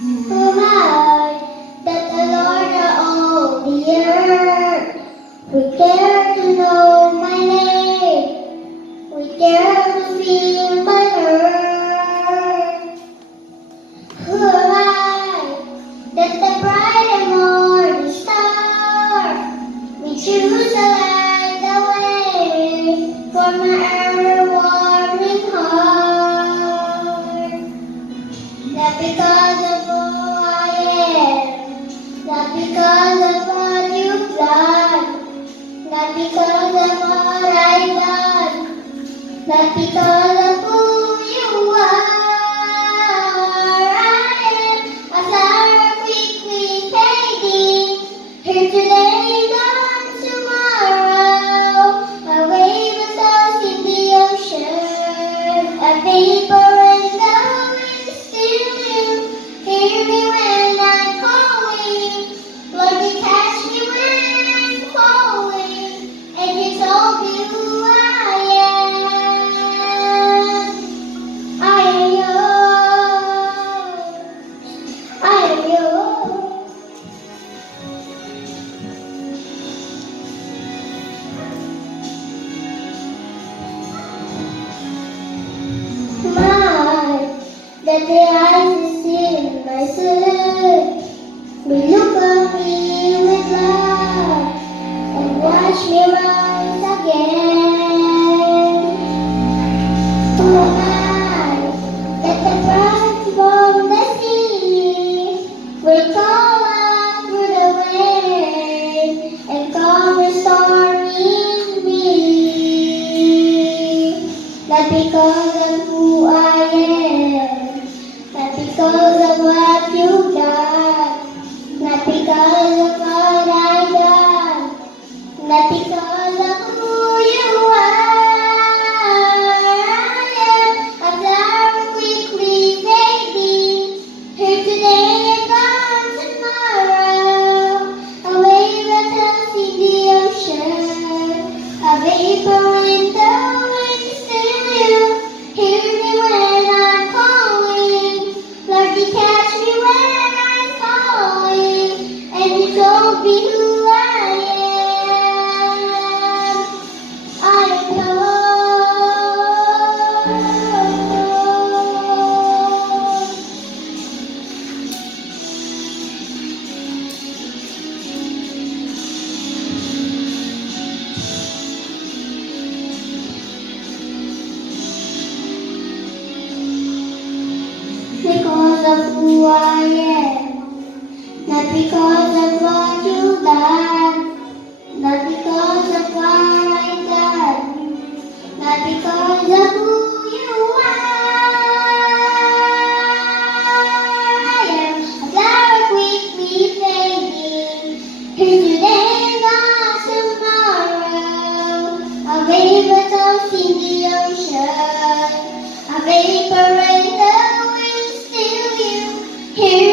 Who am I that the Lord of all the earth would care to know my name, would care to feel my hurt? Who am I that the bright and morning star would choose to light the way for my ever-warming heart? Not because of who I am, not because of what you've done, not because of what I've done, not because of who you are. I am a flower quickly fading, here today, gone tomorrow. A wave of dust in the ocean, a vapor in the wind, still you hear me when I'm calling. Lord, you catch me when I'm falling, and you told me who I am. I am yours. I am yours. Mine, that the eyes in my soul will look on me with love and watch me rise again. Who am I that the bright from the sea will call out through the wind and calm the stormy me? Not because of who I am, not because of what you've done, not because of what I've done, not because of who you are. I am a flower quickly fading, here today and gone tomorrow. A wave that tossed in the ocean, a vapor in the wind, still you hear me when I'm calling. Lord, you catch me when I'm falling, and you told me who I am. I am yours. Because of who I am, not because of what you've done, not because of what I've done, not because of who you are. I am a flower quickly fading, here today and gone tomorrow. A wave that tossed in the ocean, a vapor in the wind, still you hear